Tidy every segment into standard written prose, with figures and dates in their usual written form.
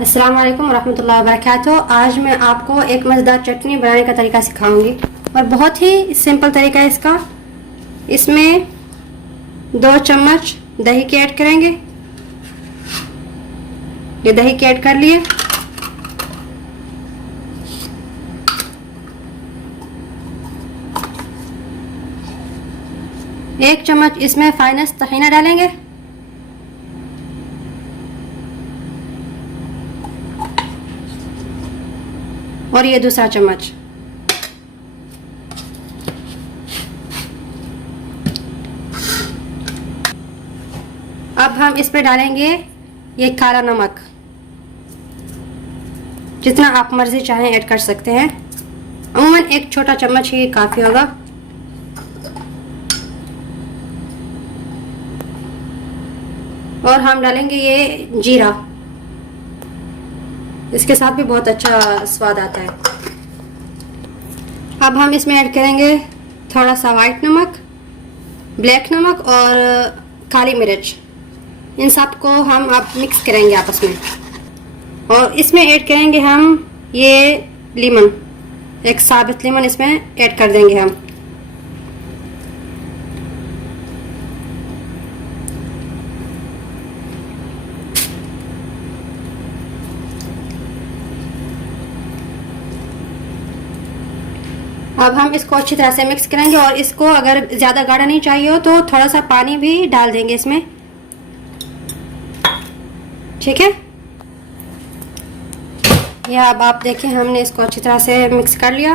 अस्सलाम वालेकुम रहमतुल्लाहि व बरकातुहू। आज मैं आपको एक मज़ेदार चटनी बनाने का तरीका सिखाऊंगी और बहुत ही सिंपल तरीका है इसका। इसमें 2 चम्मच दही के ऐड करेंगे। ये दही के ऐड कर लिए। एक चम्मच इसमें फाइनस तहीना डालेंगे। और ये दूसरा चम्मच। अब हम इस पे डालेंगे ये काला नमक। जितना आप मर्जी चाहें ऐड कर सकते हैं। अमूमन एक छोटा चम्मच ही काफ़ी होगा। और हम डालेंगे ये जीरा। इसके साथ भी बहुत अच्छा स्वाद आता है। अब हम इसमें ऐड करेंगे थोड़ा सा वाइट नमक, ब्लैक नमक और काली मिर्च। इन सब को हम अब मिक्स करेंगे आपस में। और इसमें ऐड करेंगे हम ये लीमन, एक साबित लीमन इसमें ऐड कर देंगे हम। अब हम इसको अच्छी तरह से मिक्स करेंगे और इसको अगर ज़्यादा गाढ़ा नहीं चाहिए हो तो थोड़ा सा पानी भी डाल देंगे इसमें। ठीक है, यह अब आप देखें हमने इसको अच्छी तरह से मिक्स कर लिया।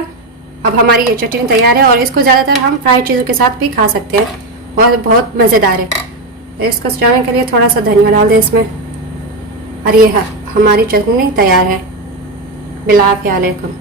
अब हमारी ये चटनी तैयार है और इसको ज़्यादातर हम फ्राइड चीज़ों के साथ भी खा सकते हैं और बहुत मज़ेदार है। इसको सजाने के लिए थोड़ा सा धनिया डाल दें इसमें। और ये हमारी चटनी तैयार है। बिलाफिया अलैकुम।